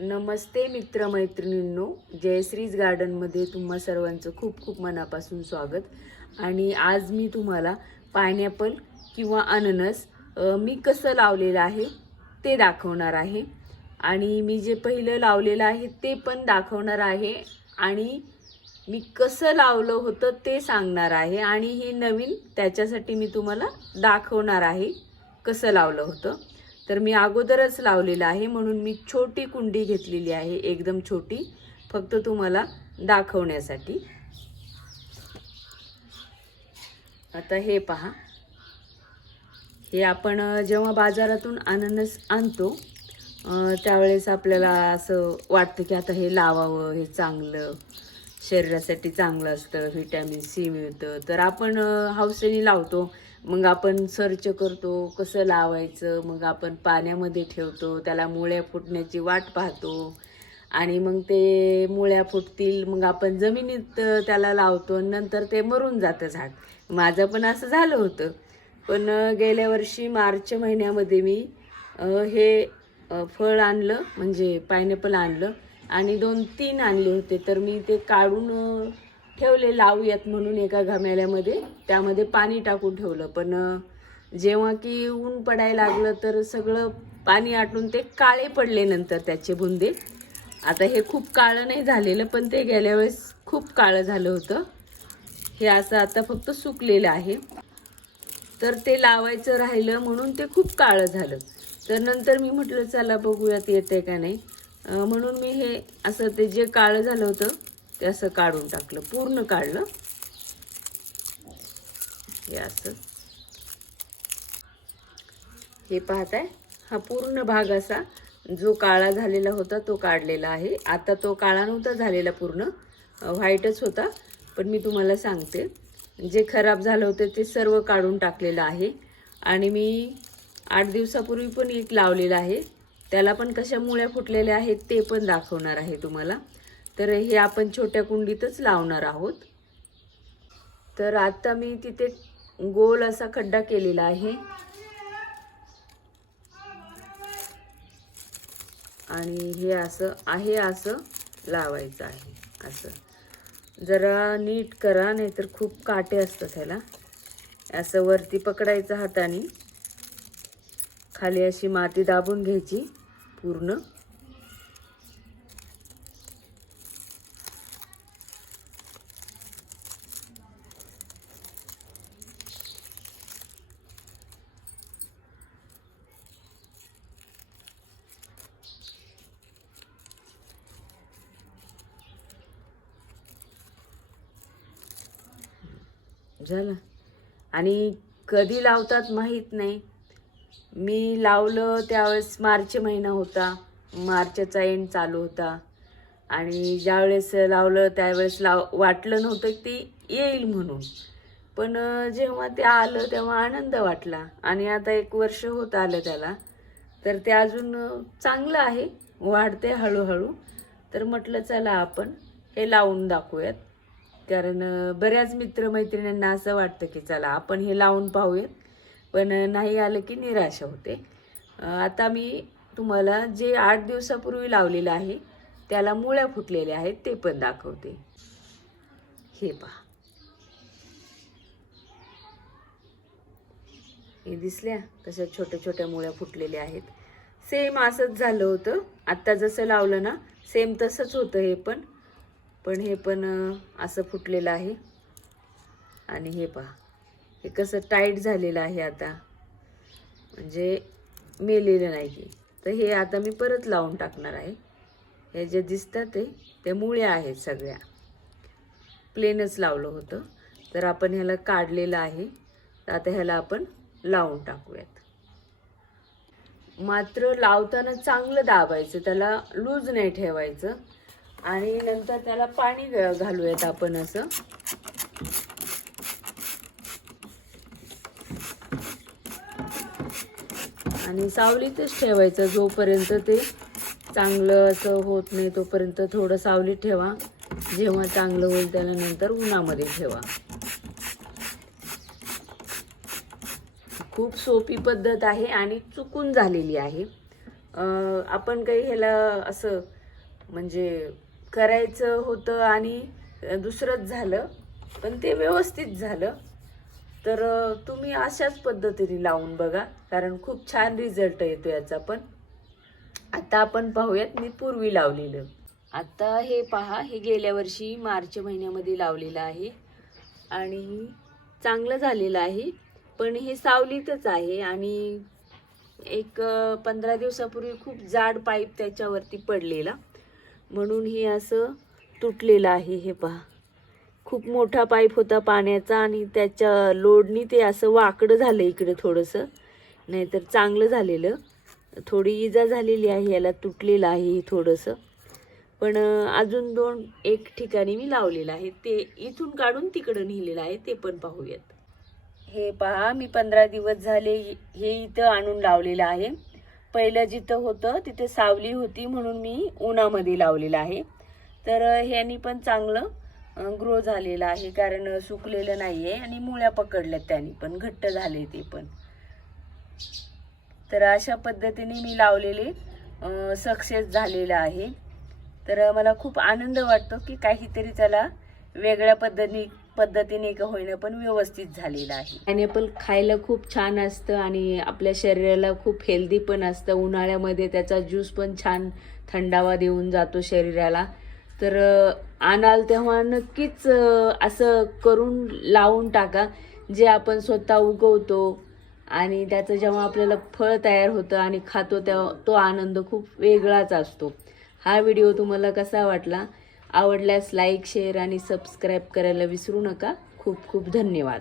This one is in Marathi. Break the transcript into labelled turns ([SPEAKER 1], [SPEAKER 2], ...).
[SPEAKER 1] नमस्ते मित्रमैत्रिणींनो जयश्रीज गार्डनमध्ये तुम्हा सर्वांचं खूप खूप मनापासून स्वागत. आणि आज मी तुम्हाला पायनॅपल किंवा अननस मी कसं लावलेलं आहे ते दाखवणार आहे. आणि मी जे पहिलं लावलेलं आहे ते पण दाखवणार आहे. आणि मी कसं लावलं होतं ते सांगणार आहे. आणि हे नवीन त्याच्यासाठी मी तुम्हाला दाखवणार आहे कसं लावलं होतं. तर मी अगोदरच लावलेलं आहे म्हणून मी छोटी कुंडी घेतलेली आहे एकदम छोटी फक्त तुम्हाला दाखवण्यासाठी. आता हे पहा. हे आपण जेव्हा बाजारातून अननस आणतो त्यावेळेस आपल्याला असं वाटतं की आता हे लावावं हे चांगलं शरीरासाठी चांगलं असतं व्हिटॅमिन सी मिळतं. तर आपण हौसेने लावतो. मग आपण सर्च करतो कसं लावायचं मग आपण पाण्यामध्ये ठेवतो त्याला मुळ्या फुटण्याची वाट पाहतो. आणि मग ते मुळ्या फुटतील मग आपण जमिनीत त्याला लावतो आणि नंतर ते मरून जातं झाड. माझं पण असं झालं होतं. पण गेल्या वर्षी मार्च महिन्यामध्ये मी हे फळ आणलं म्हणजे पायनॅपल आणलं आणि दोन तीन आणले होते. तर मी ते काढून ठेवले लावूयात म्हणून एका घमेल्यामध्ये त्यामध्ये पाणी टाकून ठेवलं. पण जेव्हा की ऊन पडायला लागलं तर सगळं पाणी आटून ते काळे पडले नंतर त्याचे बुंदे. आता हे खूप काळं नाही झालेलं पण ते गेल्या वेळेस खूप काळं झालं होतं. हे असं आता फक्त सुकलेलं आहे. तर ते लावायचं राहिलं म्हणून ते खूप काळं झालं. तर नंतर मी म्हटलं चला बघूयात येते का नाही. म्हणून मी हे असं ते जे काळं झालं होतं ते असं काढून टाकलं पूर्ण काढलं. हे असं. हे पाहताय हा पूर्ण भाग असा जो काळा झालेला होता तो काढलेला आहे. आता तो काळा नव्हता झालेला पूर्ण. व्हाईटच होता पण मी तुम्हाला सांगते. जे खराब झालं होतं ते सर्व काढून टाकलेलं आहे. आणि मी आठ दिवसापूर्वी पण एक लावलेलं आहे. त्याला पण कशा मुळ्या फुटलेल्या आहेत ते पण दाखवणार आहे तुम्हाला. तर हे आपण छोट्या कुंडीतच लावणार आहोत. तर आता मी तिथे गोल असा खड्डा केलेला आहे. आणि हे असं आहे असं लावायचं आहे असं. जरा नीट करा नाहीतर खूप काटे असतात ह्याला. असं वरती पकडायचं हाताने. खाली अशी माती दाबून घ्यायची पूर्ण. झालं. आणि कधी लावतात माहीत नाही. मी लावलं त्यावेळेस मार्च महिना होता. मार्चचा एंड चालू होता. आणि ज्यावेळेस लावलं त्यावेळेस लाव वाटलं नव्हतं की येईल म्हणून. पण जेव्हा ते आलं तेव्हा आनंद वाटला. आणि आता एक वर्ष होत आलं त्याला. तर ते अजून चांगलं आहे. वाढते हळूहळू. तर म्हटलं चला आपण हे लावून दाखवूयात. कारण बऱ्याच मित्रमैत्रिणींना असं वाटतं की चला आपण हे लावून पाहूयात. पण नाही आलं की निराशा होते. आता मी तुम्हाला जे आठ दिवसापूर्वी लावलेलं आहे त्याला मुळ्या फुटलेल्या आहेत ते पण दाखवते. हे पहा. हे दिसल्या? कशा छोट्या छोट्या मुळ्या फुटलेल्या आहेत. सेम असंच झालं होतं. आत्ता जसं लावलं ना सेम तसंच होतं हे पण. पण हे पण असं फुटलेलं आहे. आणि हे पहा हे कसं टाईट झालेलं आहे आता. म्हणजे मेलेलं नाही की तर हे आता मी परत लावून टाकणार आहे. हे जे दिसतात ते त्या मुळ्या आहेत सगळ्या. प्लेनच लावलं होतं. तर आपण ह्याला काढलेलं आहे. तर आता ह्याला आपण लावून टाकूयात. मात्र लावताना चांगलं दाबायचं त्याला लूज नाही ठेवायचं. आणि नंतर त्याला पाणी घालूयात आपण असं. आणि सावलीतच ठेवायचं जोपर्यंत ते चांगलं असं होत नाही तोपर्यंत थोडं सावलीत ठेवा. जेव्हा चांगलं होईल त्याला नंतर उन्हामध्ये ठेवा. खूप सोपी पद्धत आहे आणि चुकून झालेली आहे. आपण काही ह्याला असं म्हणजे करायचं होतं आणि दुसरंच झालं. पण ते व्यवस्थित झालं. तर तुम्ही अशाच पद्धतीने लावून बघा. कारण खूप छान रिझल्ट येतो याचा पण. आता आपण पाहूयात मी पूर्वी लावलेलं. आता हे पहा हे गेल्या वर्षी मार्च महिन्यामध्ये लावलेलं आहे. आणि चांगलं झालेलं आहे. पण हे सावलीतच आहे आणि एक पंधरा दिवसापूर्वी खूप जाड पाईप त्याच्यावरती पडलेला. म्हणून हे असं तुटलेलं आहे हे पहा. खूप मोठा पाईप होता पाण्याचा आणि त्याच्या लोडनी ते असं वाकडं झालं इकडे थोडंसं. नाहीतर चांगलं झालेलं. थोडी इजा झालेली आहे याला तुटलेलं आहे हे थोडंसं. पण अजून दोन एक ठिकाणी मी लावलेलं आहे. ते इथून काढून तिकडं नेलेलं आहे ते पण पाहूयात. हे पहा मी पंधरा दिवस झाले हे इथं आणून लावलेलं आहे. पहिलं जिथं होतं तिथे सावली होती म्हणून मी उन्हामध्ये लावलेलं आहे. तर ह्यानी पण चांगलं ग्रो झालेलं आहे. कारण सुकलेलं नाही आहे आणि मुळ्या पकडल्यात त्यांनी पण. घट्ट झाले ते पण. तर अशा पद्धतीने मी लावलेले सक्सेस झालेलं आहे. तर मला खूप आनंद वाटतो की काहीतरी त्याला वेगळ्या पद्धती पद्धतीने का होईना पण व्यवस्थित झालेलं आहे. पायनॅपल खायला खूप छान असतं आणि आपल्या शरीराला खूप हेल्दी पण असतं. उन्हाळ्यामध्ये त्याचा ज्यूस पण छान थंडावा देऊन जातो शरीराला. तर आणाल तेव्हा नक्कीच असं करून लावून टाका जे आपण स्वतः उगवतो आणि त्याचं जेव्हा आपल्याला फळ तयार होतं आणि खातो तेव्हा तो आनंद खूप वेगळाच असतो. हा व्हिडिओ तुम्हाला कसा वाटला? आवडल्यास लाईक शेअर आणि सबस्क्राईब करायला विसरू नका. खूप खूप धन्यवाद.